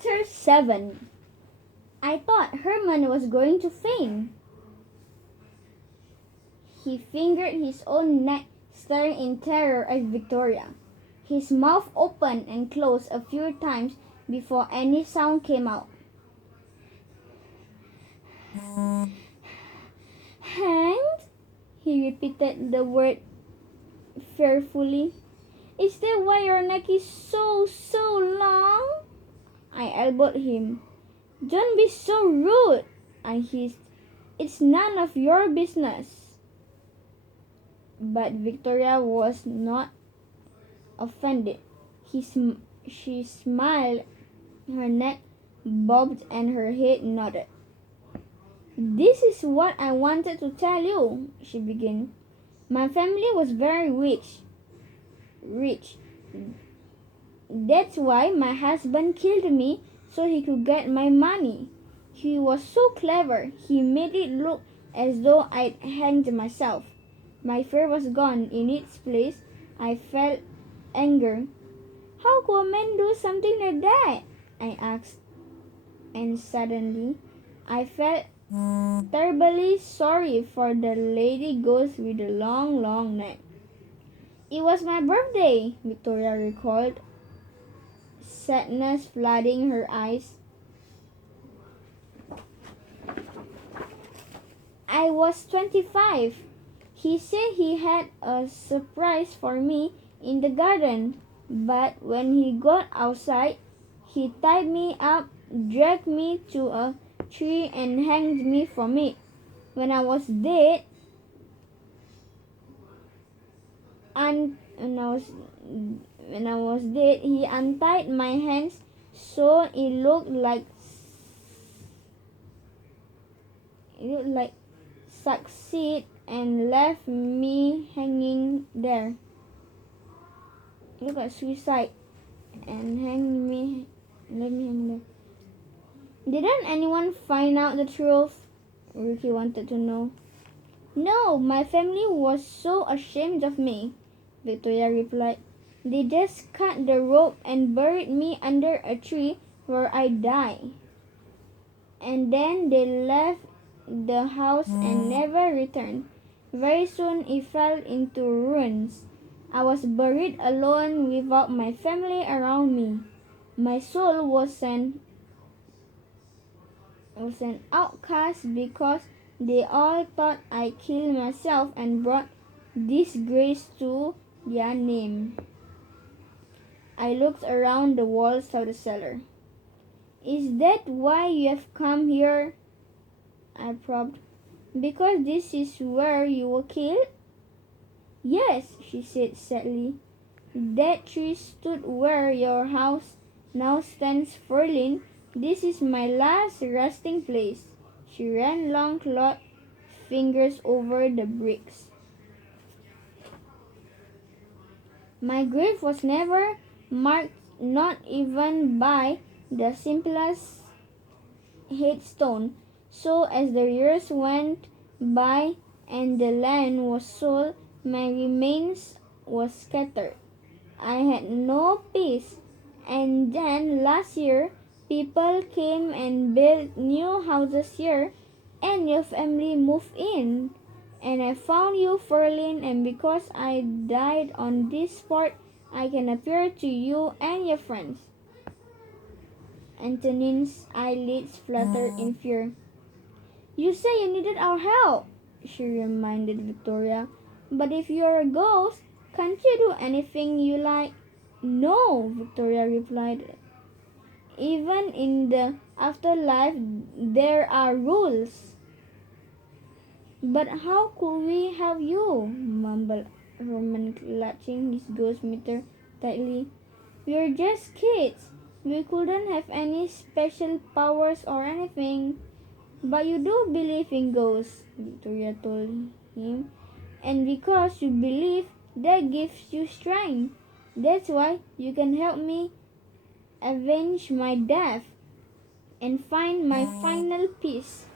Chapter 7. I thought Herman was going to faint. He fingered his own neck, staring in terror at Victoria. His mouth opened and closed a few times before any sound came out. Hanged? He repeated the word fearfully. Is that why your neck is so long? I elbowed him. Don't be so rude, I hissed. It's none of your business. But Victoria was not offended. She smiled, her neck bobbed and her head nodded. This is what I wanted to tell you, she began. My family was very rich. That's why my husband killed me so he could get my money. He was so clever. He made it look as though I'd hanged myself. My fear was gone. In its place, I felt anger. How could a man do something like that? I asked. And suddenly, I felt terribly sorry for the lady ghost with the long neck. It was my birthday, Victoria recalled, sadness flooding her eyes. I was 25. He said he had a surprise for me in the garden, but when he got outside, he tied me up, dragged me to a tree, and hanged me from it. When I was dead, he untied my hands so it looked like succeed and left me hanging there. Look at suicide and let me hang there. Didn't anyone find out the truth? Ricky wanted to know. No, my family was so ashamed of me, Victoria replied. They just cut the rope and buried me under a tree where I died. And then they left the house and never returned. Very soon it fell into ruins. I was buried alone without my family around me. My soul was an outcast because they all thought I killed myself and brought disgrace to their name. I looked around the walls of the cellar. Is that why you have come here? I probed. Because this is where you were killed? Yes, she said sadly. That tree stood where your house now stands, Ferlin. This is my last resting place. She ran long clawed fingers over the bricks. My grave was never marked, not even by the simplest headstone. So as the years went by and the land was sold, my remains were scattered. I had no peace. And then last year, people came and built new houses here, and your family moved in. And I found you, Ferlin, and because I died on this spot, I can appear to you and your friends. Antonine's eyelids fluttered in fear. You said you needed our help, she reminded Victoria. But if you're a ghost, can't you do anything you like? No, Victoria replied. Even in the afterlife, there are rules. But how could we help you? Mumbled Herman, clutching his ghost meter tightly. We're just kids. We couldn't have any special powers or anything. But you do believe in ghosts, Victoria told him. And because you believe, that gives you strength. That's why you can help me avenge my death and find my final peace.